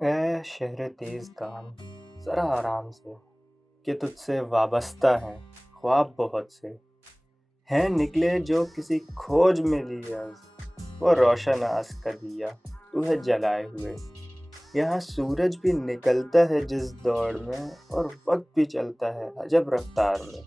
ए शहर तेज़ काम, ज़रा आराम से, कि तुझसे वाबस्ता हैं ख्वाब बहुत से, हैं निकले जो किसी खोज में लियाज़, वो रोशन आस का दिया, तू है जलाए हुए। यहाँ सूरज भी निकलता है जिस दौड़ में और वक़्त भी चलता है अजब रफ़्तार में।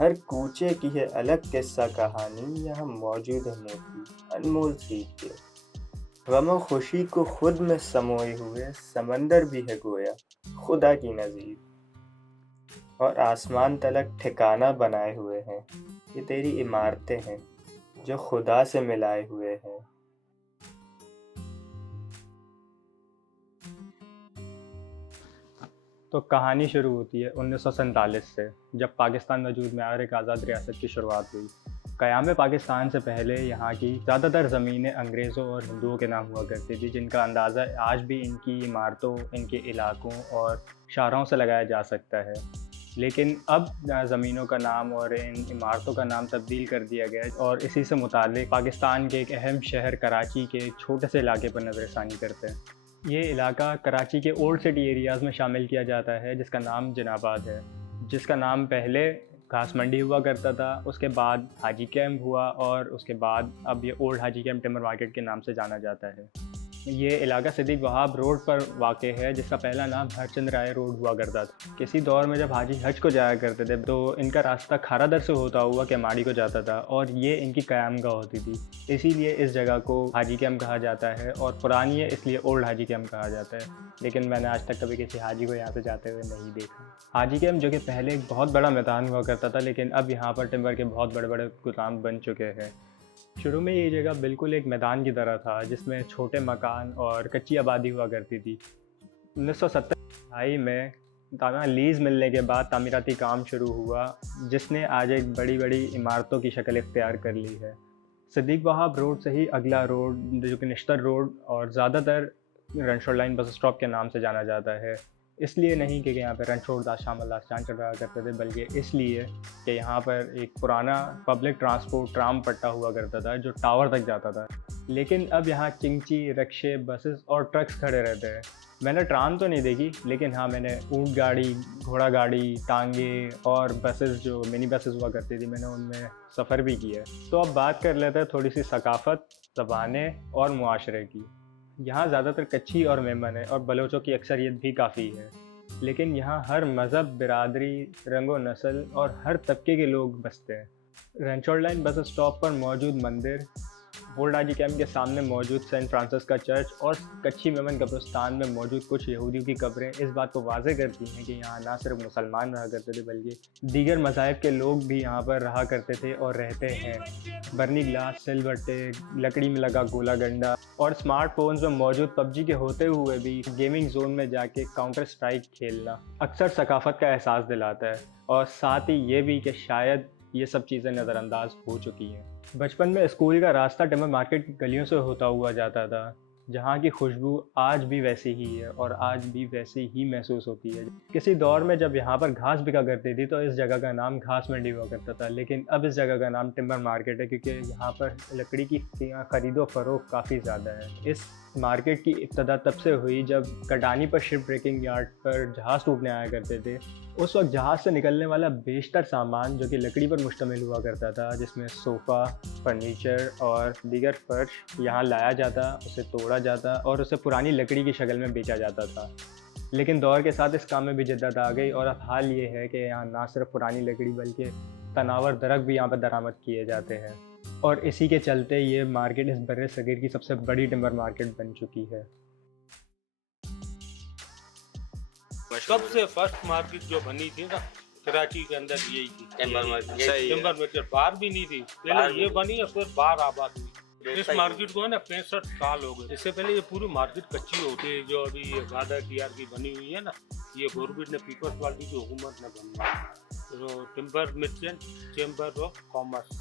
हर कूचे की है अलग किस्सा कहानी, यहाँ मौजूद है मोती, अनमोल सीख के। गम खुशी को खुद में समोए हुए समंदर भी है गोया खुदा की नज़ीर, और आसमान तलक ठिकाना बनाए हुए हैं। ये तेरी इमारतें हैं जो खुदा से मिलाए हुए हैं। तो कहानी शुरू होती है 1947 से, जब पाकिस्तान वजूद में और एक आज़ाद रियासत की शुरुआत हुई। क़याम पाकिस्तान से पहले यहाँ की ज़्यादातर ज़मीनें अंग्रेज़ों और हिंदुओं के नाम हुआ करती थी, जिनका अंदाज़ा आज भी इनकी इमारतों, इनके इलाकों और शाहराहों से लगाया जा सकता है। लेकिन अब ज़मीनों का नाम और इन इमारतों का नाम तब्दील कर दिया गया है, और इसी से मुताल्लिक़ पाकिस्तान के एक अहम शहर कराची के एक छोटे से इलाके पर नज़रसानी करते हैं। ये इलाका कराची के ओल्ड सिटी एरियाज़ में शामिल किया जाता है, जिसका नाम जिनाबाद है, जिसका नाम पहले घास मंडी हुआ करता था, उसके बाद हाजी कैंप हुआ, और उसके बाद अब ये ओल्ड हाजी कैंप टिम्बर मार्केट के नाम से जाना जाता है। ये इलाका सिद्दीक वहाब रोड पर वाक़ है, जिसका पहला नाम हरचंद राय रोड हुआ करता था। किसी दौर में जब हाजी हज को जाया करते थे, तो इनका रास्ता खारादर से होता हुआ केमाड़ी को जाता था, और ये इनकी क़यामगाह होती थी। इसीलिए इस जगह को हाजी कैंप कहा जाता है, और पुरानी है इसलिए ओल्ड हाजी कैंप कहा जाता है। लेकिन मैंने आज तक कभी किसी हाजी को यहाँ से जाते हुए नहीं देखा। हाजी कैंप जो कि पहले एक बहुत बड़ा मैदान हुआ करता था, लेकिन अब यहाँ पर टिम्बर के बहुत बड़े बड़े गोदाम बन चुके हैं। शुरू में ये जगह बिल्कुल एक मैदान की तरह था, जिसमें छोटे मकान और कच्ची आबादी हुआ करती थी। 1970 में लीज़ मिलने के बाद तामीराती काम शुरू हुआ, जिसने आज एक बड़ी बड़ी इमारतों की शक्ल इख्तियार कर ली है। सिद्दीक वहाब रोड से ही अगला रोड, जो कि निश्तर रोड और ज़्यादातर रनशोर लाइन बस स्टॉप के नाम से जाना जाता है, इसलिए नहीं कि यहाँ पर रनशोर दास शामिल दास्तान चल रहा करते थे, बल्कि इसलिए कि यहाँ पर एक पुराना पब्लिक ट्रांसपोर्ट ट्राम पट्टा हुआ करता था जो टावर तक जाता था। लेकिन अब यहाँ चिंची, रिक्शे, बसेस और ट्रक्स खड़े रहते हैं। मैंने ट्राम तो नहीं देखी, लेकिन हाँ मैंने ऊँट गाड़ी, घोड़ा गाड़ी, टांगे और बसेस जो मिनी बसेस हुआ करती थी, मैंने उनमें सफ़र भी किया है। तो अब बात कर लेते हैं थोड़ी सी सकाफ़त, ज़बानें और मुआशरे की। यहाँ ज़्यादातर कच्छी और मेमन है, और बलोचों की अक्सरियत भी काफ़ी है। लेकिन यहाँ हर मज़हब, बिरादरी, रंगो नस्ल और हर तबके के लोग बसते हैं। रनशोर लाइन बस स्टॉप पर मौजूद मंदिर, ओल्ड हाजी कैंप के सामने मौजूद सेंट फ्रांसिस का चर्च और कच्छी मेमन कब्रिस्तान में मौजूद कुछ यहूदियों की कब्रें इस बात को वाज़े करती हैं कि यहाँ ना सिर्फ मुसलमान रहा करते थे, बल्कि दीगर मज़ाहिब के लोग भी यहाँ पर रहा करते थे और रहते हैं। बर्नी ग्लास, सिलबट्टे, लकड़ी में लगा गोला गंडा और स्मार्टफोन्स में मौजूद पबजी के होते हुए भी गेमिंग जोन में जाके काउंटर स्ट्राइक खेलना अक्सर सकाफत का एहसास दिलाता है, और साथ ही ये भी कि शायद ये सब चीज़ें नज़रअंदाज हो चुकी हैं। बचपन में स्कूल का रास्ता टिम्बर मार्केट की गलियों से होता हुआ जाता था, जहाँ की खुशबू आज भी वैसी ही है और आज भी वैसी ही महसूस होती है। किसी दौर में जब यहाँ पर घास बिका करती थी, तो इस जगह का नाम घास मंडी हुआ करता था, लेकिन अब इस जगह का नाम टिम्बर मार्केट है, क्योंकि यहाँ पर लकड़ी की खरीदो फरोख्त काफ़ी ज़्यादा है। इस मार्केट की इब्तदा तब से हुई जब कटानी पर शिप ब्रेकिंग यार्ड पर जहाज़ टूटने आया करते थे। उस वक्त जहाज़ से निकलने वाला बेशतर सामान जो कि लकड़ी पर मुश्तमिल हुआ करता था, जिसमें सोफ़ा, फर्नीचर और दीगर फर्श यहाँ लाया जाता, उसे तोड़ा जाता और उसे पुरानी लकड़ी की शक्ल में बेचा जाता था। लेकिन दौर के साथ इस काम में भी जिद्दत आ गई, और अब हाल ये है कि यहाँ ना सिर्फ पुरानी लकड़ी बल्कि तनावर दरख्त भी यहाँ पर दरामद किए जाते हैं, और इसी के चलते ये मार्केट इस बर्रे सगीर की सबसे बड़ी टिम्बर मार्केट बन चुकी है। सबसे फर्स्ट मार्केट जो बनी थी ना कराची के अंदर यही थी, टिम्बर मार्केट। टिम्बर मार्केट बाहर भी नहीं थी, पहले ये बनी है, फिर बाहर आबाद हुई। इस मार्केट को है ना 65 साल हो गए। इससे पहले ये पूरी मार्केट कच्ची होती है, जो अभी ये गादा टीआर की बनी हुई है ना, ये गवर्नमेंट ने पीपल्स पार्टी की हुकूमत ने बनवाई। तो timber merchant chamber of commerce,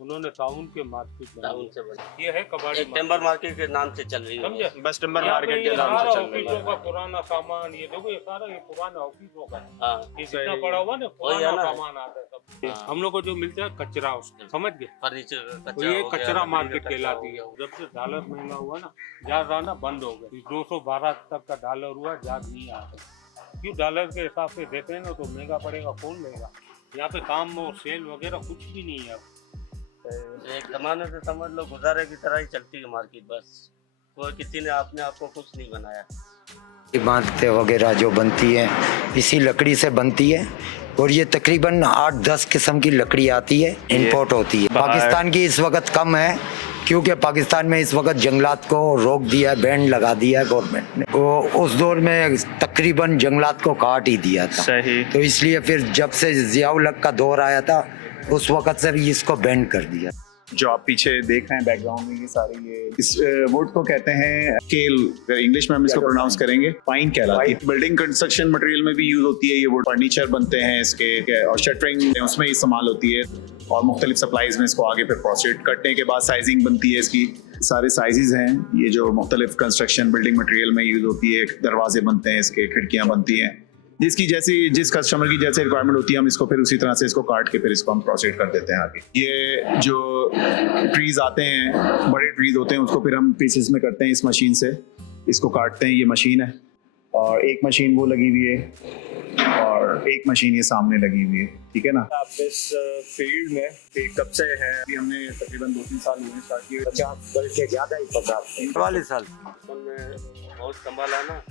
उन्होंने टाउन के मार्केट टाउन से बनी। ये है कबाड़ी टिम्बर मार्केट के नाम से चल रही है, समझे? बस टिम्बर मार्केट के नाम से चल रही ऑफिसों है। का पुराना सामान, ये देखो ये सारा ये पुराना ऑफिसों का है। हाँ ये जितना पड़ा हुआ ना पुराना ना। सामान आता है सब। हम लोग को जो मिलता है कचरा उसका, समझ गए, फर्नीचर तो ये कचरा मार्केट कहलाती है। जब से डॉलर महंगा हुआ ना, जहाज आना बंद हो गया। 212 तक का डॉलर हुआ, जहाज नहीं आता। क्यों? डॉलर के हिसाब से देते हैं ना, तो महंगा पड़ेगा, कौन लेगा। यहाँ पे काम और सेल वगैरह कुछ भी नहीं है अब। एक जमाने से समझ लो गुजारे की तरह ही चलती है मार्केट, बस कोई किसी ने अपने आप को कुछ नहीं बनाया। इमारतें वगैरह जो बनती हैं इसी लकड़ी से बनती है, और ये तकरीबन 8-10 किस्म की लकड़ी आती है, इंपोर्ट होती है। पाकिस्तान की इस वक्त कम है, क्योंकि पाकिस्तान में इस वक्त जंगलात को रोक दिया, बैन लगा दिया है गवर्नमेंट ने। वो उस दौर में तकरीबन जंगलात को काट ही दिया था। सही। तो इसलिए फिर जब से जियाउल हक का दौर आया था, उस वक्त से भी इसको बैन कर दिया। जो आप पीछे देख रहे हैं बैकग्राउंड में, ये सारी इस वुड को कहते हैं केल, इंग्लिश में हम इसको प्रोनाउंस करेंगे पाइन कहलाती है। बिल्डिंग कंस्ट्रक्शन मटेरियल में भी यूज होती है ये वुड। फर्नीचर बनते हैं इसके, और शटरिंग उसमें इस्तेमाल होती है, और मुख्तलिफ सप्लाईज में इसको आगे फिर प्रोसीड कटने के बाद साइजिंग बनती है इसकी। सारे साइजेस हैं ये जो मुख्तलिफ कंस्ट्रक्शन बिल्डिंग मटेरियल में यूज होती है। दरवाजे बनते हैं इसके, खिड़कियाँ बनती हैं, जिसकी जैसी जिस कस्टमर की जैसे रिक्वायरमेंट होती है हम इसको फिर उसी तरह से इसको काट के फिर इसको हम प्रोसीड कर देते हैं आगे। ये जो ट्रीज आते हैं, बड़े ट्रीज होते हैं, उसको फिर हम पीसेस में करते हैं इस मशीन से, इसको काटते हैं। ये मशीन है, और एक मशीन वो लगी हुई है, और एक मशीन ये सामने लगी हुई है, ठीक है ना। आप इस फील्ड में कब से हैं? अभी हमने तकरीबन 2-3 साल हुए स्टार्ट किए। 50 बल्कि ज़्यादा ही 44 साल बहुत संभाला ना,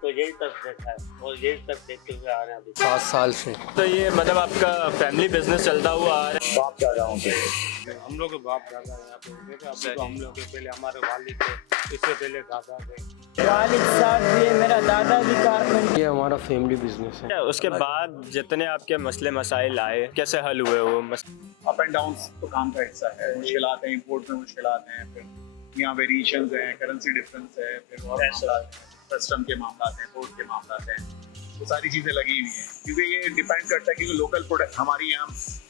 तो यही तक देखा है और यही तक देखते हुए आ रहे हैं अभी 7 साल से। तो ये मतलब आपका फैमिली बिजनेस चलता हुआ आ रहा है? बाप दादाओं के हम लोग के बाप दादा यहाँ पे होते थे, अभी तो हम लोग के पहले हमारे वालिद थे, इससे पहले दादा थे। वालिद साहब भी, मेरा दादा भी कारपेंटर। ये हमारा फैमिली बिजनेस है। उसके बाद जितने आपके मसले मसाइल आए, कैसे हल हुए वो अप एंड डाउन तो काम का हिस्सा है। मुश्किलात हैं, इंपोर्ट में मुश्किलात हैं, फिर यहाँ वेरिएशंस हैं, करेंसी डिफरेंस है, फिर और मामलात हैं, कस्टम के मामलात हैं, पोर्ट के मामलात हैं, वो सारी चीज़ें लगी हुई हैं। क्योंकि ये डिपेंड करता है कि लोकल प्रोडक्ट हमारी यहाँ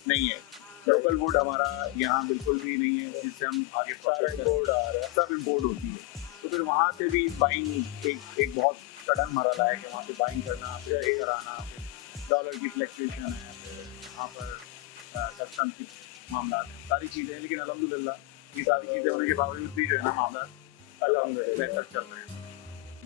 नहीं है, लोकल वुड हमारा यहाँ बिल्कुल भी नहीं है, जिससे हम आगे इम्पोर्ट आ रहा है, सब इम्पोर्ट होती है। तो फिर वहाँ से भी बाइंग एक बहुत कड़न मरहला है कि वहाँ से बाइंग करना, फिर ये कराना, फिर डॉलर की फ्लक्चुएशन है, फिर वहाँ पर कस्टम की मामला है, सारी चीज़ें हैं। लेकिन अल्हम्दुलिल्लाह ये सारी चीज़ें होने के बावजूद भी जो है ना मामला अल्हम्दुलिल्लाह बेहतर चल रहे हैं।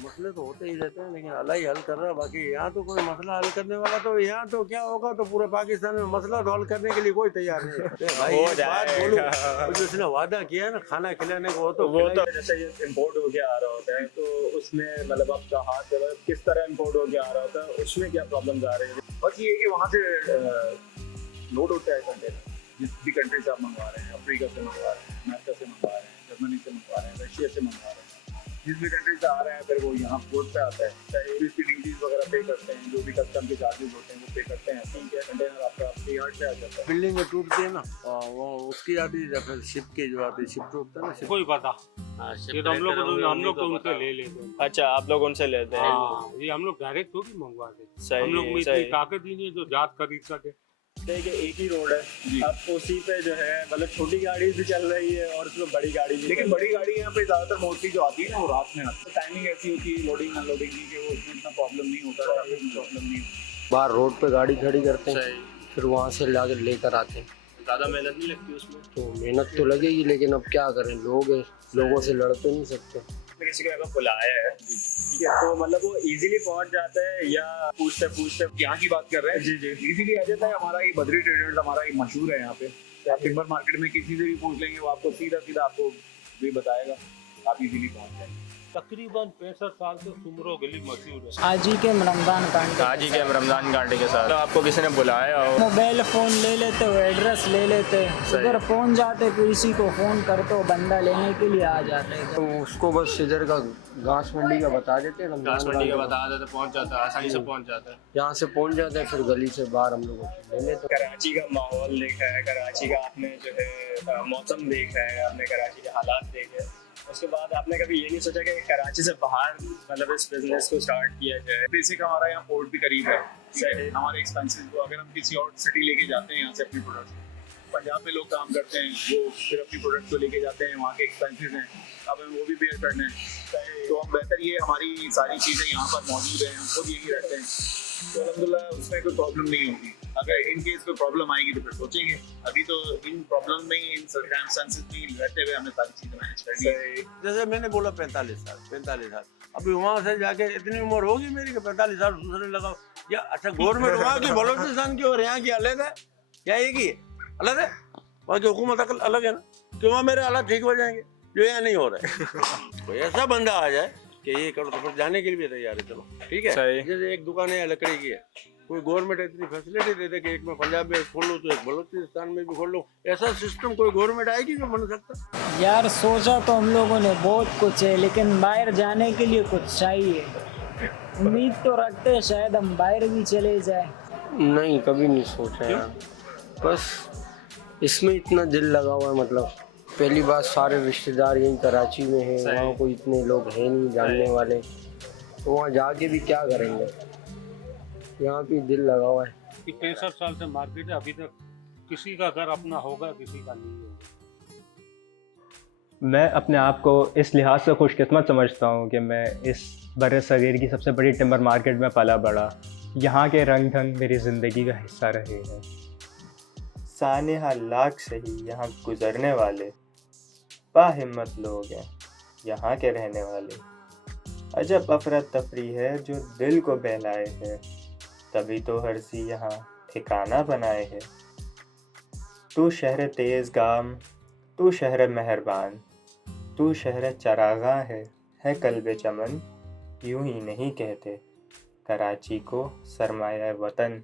मसले तो होते ही रहते हैं, लेकिन अल्लाह ही हल कर रहा है। बाकी यहाँ तो कोई मसला हल करने वाला, तो यहाँ तो क्या होगा, तो पूरे पाकिस्तान में मसला तो हल करने के लिए कोई तैयार नहीं है। भाई हो एक बात बोलूं, जाएगा। तो जिसने वादा किया है ना खाना खिलाने को, वो तो जैसे ये इम्पोर्ट होके आ रहा होता है, तो उसमें मतलब आपका हाथ किस तरह इम्पोर्ट होके आ रहा होता है, उसमें क्या प्रॉब्लम्स आ रही है? बस ये है कि वहाँ से लोड होता है कंटेनर, जिस भी कंट्री से आप मंगवा रहे हैं, अफ्रीका से मंगवा रहे हैं, अमेरिका से मंगवा रहे हैं, जर्मनी से मंगवा रहे हैं, रशिया से मंगवा रहे हैं, जिस भी कंट्री से आ रहे हैं, फिर वो यहाँ पोर्ट पे आता है, चाहे इसकी ड्यूटीज वगैरह पे करते हैं, जो भी कस्टम के चार्जेस होते हैं वो पे करते हैं, ठीक है। कंटेनर आपका आपके यार्ड से आ जाता है। बिल्डिंग में टूटती है ना, वो उसकी आती है, या फिर शिप की जो आती है, शिप टूटता है ना, शिप। कोई पता, ये तो हम लोग तो उनसे ले लेते हैं। अच्छा, आप लोग उनसे लेते हैं? हाँ, ये हम लोग डायरेक्ट थोड़ी मंगवाते, सही, हम लोग में इतनी सही। ताकत ही नहीं है जो जात खरीद सके। देखिए एक ही रोड है, अब उसी पे जो है मतलब छोटी गाड़ी भी चल रही है और उसमें बड़ी गाड़ी भी। लेकिन बड़ी गाड़ी यहाँ पे ज्यादातर मोस्टली जो आती है ना, वो रात में आती है। टाइमिंग ऐसी होती है लोडिंग अनलोडिंग की कि वो उसमें इतना प्रॉब्लम नहीं होता, ट्रैफिक में प्रॉब्लम नहीं होती। बाहर रोड पे गाड़ी खड़ी करते हैं, फिर वहाँ से लेकर आते हैं। ज़्यादा मेहनत नहीं लगती उसमें। तो मेहनत तो लगेगी, लेकिन अब क्या करें, लोग हैं, लोगों से लड़ तो नहीं सकते। किसी को अगर बुलाया है, ठीक है, तो मतलब वो इजीली पहुंच जाता है या पूछते पूछते? यहाँ की बात कर रहे हैं, जी जी। इजीली आ जाता है। हमारा ये बद्री ट्रेडर्स हमारा ये मशहूर है यहाँ पे। आप टिम्बर मार्केट में किसी से भी पूछ लेंगे, वो आपको सीधा आपको भी बताएगा, आप इजीली पहुँच जाएंगे। तकरीबन 65 साल से सुमरो गली मशहूर है। हाजी के रमजान कांटे, हाजी के रमजान कांटे के साथ। तो आपको किसी ने बुलाया हो? मोबाइल फ़ोन ले लेते हो, एड्रेस ले लेते, उधर पहुंच जाते, किसी को फ़ोन करते हो, बंदा लेने के लिए आ जाते हैं। तो उसको बस इधर का घास मंडी का बता देते हैं, घास मंडी का बता देते, पहुंच जाता है, आसानी से पहुंच जाता है। यहाँ से पहुँच जाते हैं, फिर गली से बाहर हम लोग ले लेते हैं। कराची का माहौल देखा है, कराची का आपने जो है मौसम देखा है, आपने कराची के हालात देखे, उसके बाद आपने कभी ये नहीं सोचा कि कराची से बाहर मतलब इस बिजनेस को स्टार्ट किया जाए? बेसिक हमारा यहाँ पोर्ट भी करीब है, ठीक है। हमारे एक्सपेंसेस को अगर हम किसी और सिटी लेके जाते हैं यहाँ से अपने प्रोडक्ट्स, पंजाब में लोग काम करते हैं, वो फिर अपनी प्रोडक्ट को लेके जाते हैं, वहाँ के एक्सपेंसेस हैं, अब हमें वो भी बेयर करना है। तो हम बेहतर ये हमारी सारी चीज़ें यहाँ पर मौजूद हैं, हम खुद यहीं रहते हैं, तो अल्हम्दुलिल्लाह उसमें कोई प्रॉब्लम नहीं होगी। अगर इन केस कोई प्रॉब्लम आएगी तो फिर सोचेंगे। अभी तो इन प्रॉब्लम में ही, इन सर्कमस्टेंसेस में रहते हुए हमने सारी चीज़ें मैनेज करनी है। जैसे मैंने बोला 45 साल, अभी वहाँ से जाके इतनी उम्र होगी मेरी कि 45 साल दूसरे लगाओ या अच्छा गवर्नमेंट वहाँ की बलोचिस्तान की और यहाँ की अलग है क्या? एक ही है, अलग है, वहाँ की हुकूमत अलग है ना, क्यों वहाँ मेरे हालात ठीक हो जाएंगे जो यहाँ नहीं हो रहे। कोई ऐसा बंदा आ जाए कि ये करो तो फिर जाने के लिए भी तैयार है, चलो ठीक है। जैसे एक दुकान है लकड़ी की है, कोई गवर्नमेंट इतनी फैसिलिटी दे दे कि एक में पंजाब में खोल लो तो एक बलोचिस्तान में भी खोल लो, ऐसा सिस्टम कोई गवर्नमेंट आएगी जो बन सकता? यार सोचा तो हम लोगों ने बहुत कुछ है, लेकिन बाहर जाने के लिए कुछ चाहिए। उम्मीद तो रखते हैं शायद हम बाहर भी चले जाए। नहीं, कभी नहीं सोचा यार, बस इसमें इतना दिल लगा हुआ है। मतलब पहली बात सारे रिश्तेदार यहीं कराची में हैं, वहाँ कोई इतने लोग हैं नहीं जानने वाले, तो वहाँ जाके भी क्या करेंगे, यहाँ भी दिल लगा हुआ है। 65 साल से मार्केट है, अभी तक किसी का घर अपना होगा, किसी का नहीं होगा। मैं अपने आप को इस लिहाज से खुशकिस्मत समझता हूँ कि मैं इस बर सगीर की सबसे बड़ी टिम्बर मार्केट में पला बड़ा। यहाँ के रंग ढंग मेरी ज़िंदगी का हिस्सा रहे हैं। सानेहा लाख से ही यहाँ गुजरने वाले बाहिम्मत लोग हैं यहाँ के रहने वाले। अजब अफरा तफरी है जो दिल को बहलाए है, तभी तो हर्षी यहाँ ठिकाना बनाए है। तू शहर तेज़ गाम, तू शहर मेहरबान, तू शहर चरागा है कल्बे चमन। यूं ही नहीं कहते कराची को सरमाया वतन।